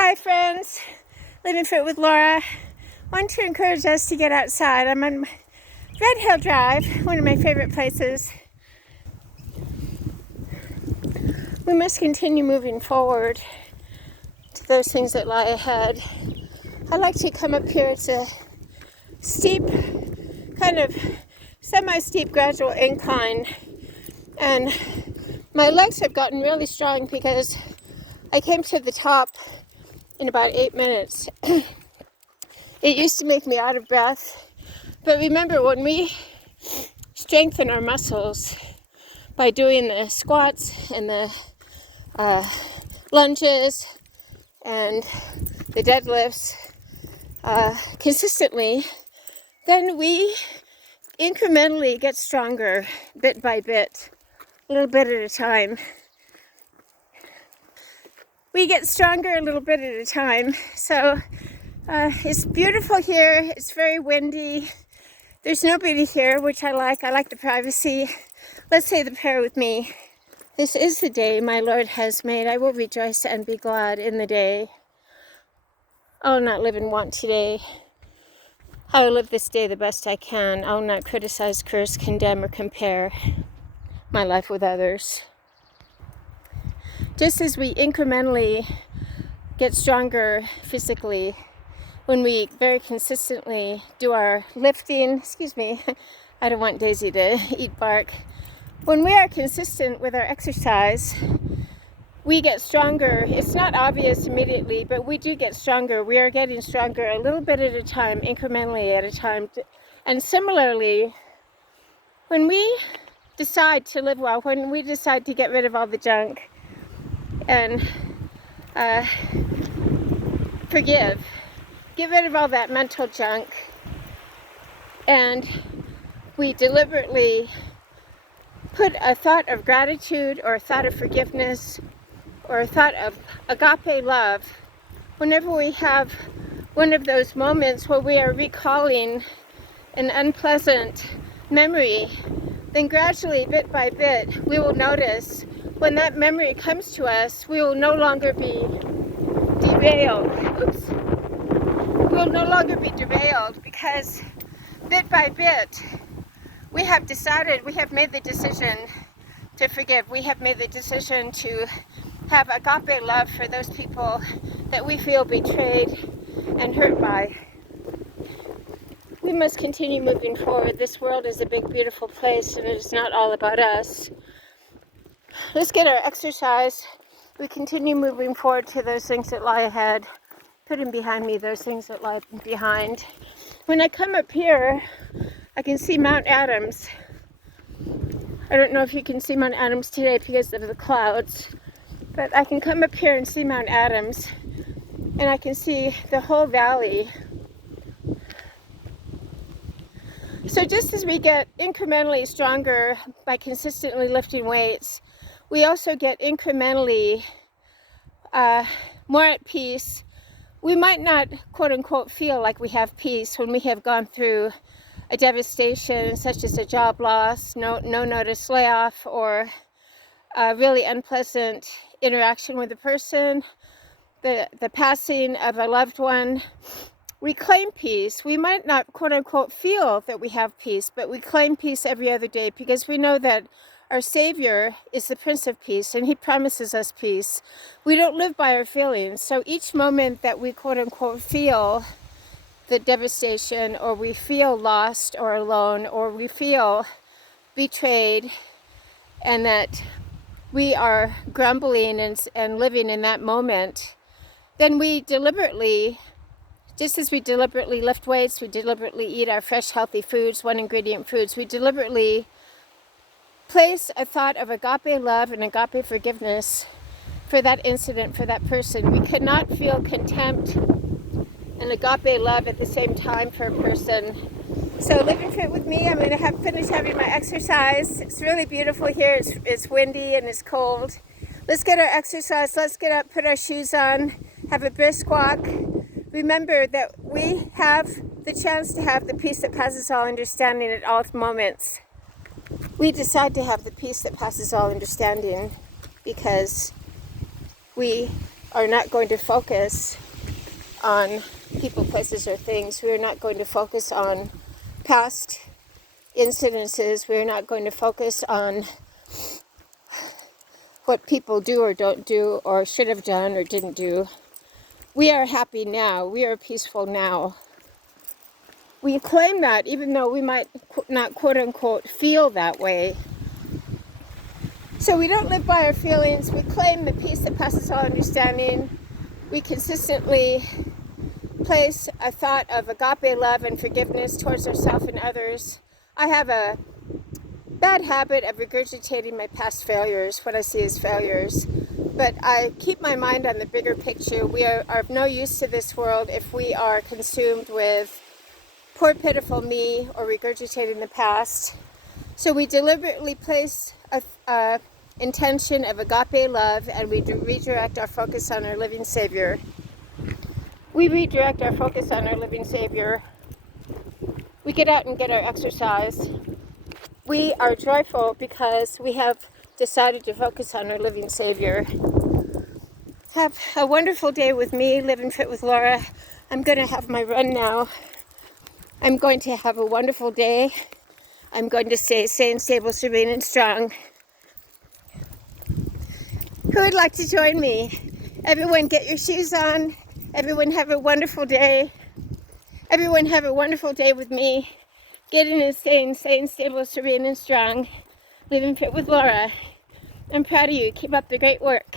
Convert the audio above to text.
Hi friends, Living Fit with Laura. Want to encourage us to get outside. I'm on Red Hill Drive, one of my favorite places. We must continue moving forward to those things that lie ahead. I like to come up here. It's a steep, kind of semi-steep gradual incline, and my legs have gotten really strong because I came to the top in about 8 minutes. It used to make me out of breath, but remember, when we strengthen our muscles by doing the squats and the lunges and the deadlifts consistently, then we incrementally get stronger bit by bit, a little bit at a time. We get stronger a little bit at a time. So it's beautiful here. It's very windy. There's nobody here, which I like. I like the privacy. Let's say the prayer with me. This is the day my Lord has made. I will rejoice and be glad in the day. I'll not live in want today. I will live this day the best I can. I'll not criticize, curse, condemn, or compare my life with others. Just as we incrementally get stronger physically, when we very consistently do our lifting, I don't want Daisy to eat bark. When we are consistent with our exercise, we get stronger. It's not obvious immediately, but we do get stronger. We are getting stronger a little bit at a time, incrementally at a time. And similarly, when we decide to live well, when we decide to get rid of all the junk and forgive, get rid of all that mental junk, and we deliberately put a thought of gratitude or a thought of forgiveness or a thought of agape love, whenever we have one of those moments where we are recalling an unpleasant memory, then gradually, bit by bit, we will notice when that memory comes to us, we will no longer be derailed. We will no longer be derailed because bit by bit, we have decided, we have made the decision to forgive. We have made the decision to have agape love for those people that we feel betrayed and hurt by. We must continue moving forward. This world is a big, beautiful place, and it is not all about us. Let's get our exercise. We continue moving forward to those things that lie ahead, putting behind me those things that lie behind. When I come up here, I can see Mount Adams. I don't know if you can see Mount Adams today because of the clouds, but I can come up here and see Mount Adams, and I can see the whole valley. So just as we get incrementally stronger by consistently lifting weights, we also get incrementally more at peace. We might not, quote unquote, feel like we have peace when we have gone through a devastation such as a job loss, no notice layoff, or a really unpleasant interaction with a person, the passing of a loved one. We claim peace. We might not, quote unquote, feel that we have peace, but we claim peace every other day because we know that our Savior is the Prince of Peace, and He promises us peace. We don't live by our feelings. So each moment that we, quote unquote, feel the devastation, or we feel lost or alone, or we feel betrayed, and that we are grumbling and living in that moment, then we deliberately, just as we deliberately lift weights, we deliberately eat our fresh, healthy foods, one ingredient foods, we deliberately place a thought of agape love and agape forgiveness for that incident, for that person. We cannot feel contempt and agape love at the same time for a person. So Living Fit with me, I'm going to finish having my exercise. It's really beautiful here. It's windy and it's cold. Let's get our exercise. Let's get up, put our shoes on, have a brisk walk. Remember that we have the chance to have the peace that passes all understanding at all moments. We decide to have the peace that passes all understanding because we are not going to focus on people, places, or things. We are not going to focus on past incidences. We are not going to focus on what people do or don't do, or should have done or didn't do. We are happy now. We are peaceful now. We claim that even though we might not quote unquote feel that way. So we don't live by our feelings. We claim the peace that passes all understanding. We consistently place a thought of agape love and forgiveness towards ourselves and others. I have a bad habit of regurgitating my past failures, what I see as failures. But I keep my mind on the bigger picture. We are of no use to this world if we are consumed with poor, pitiful me or regurgitating the past. So we deliberately place a intention of agape love, and we redirect our focus on our living Savior. We redirect our focus on our living Savior. We get out and get our exercise. We are joyful because we have decided to focus on our living Savior. Have a wonderful day with me, Living Fit with Laura. I'm going to have my run now. I'm going to have a wonderful day. I'm going to stay sane, stable, serene, and strong. Who would like to join me? Everyone get your shoes on. Everyone have a wonderful day. Everyone have a wonderful day with me. Getting and staying sane, stable, serene, and strong. Living Fit with Laura. I'm proud of you. Keep up the great work.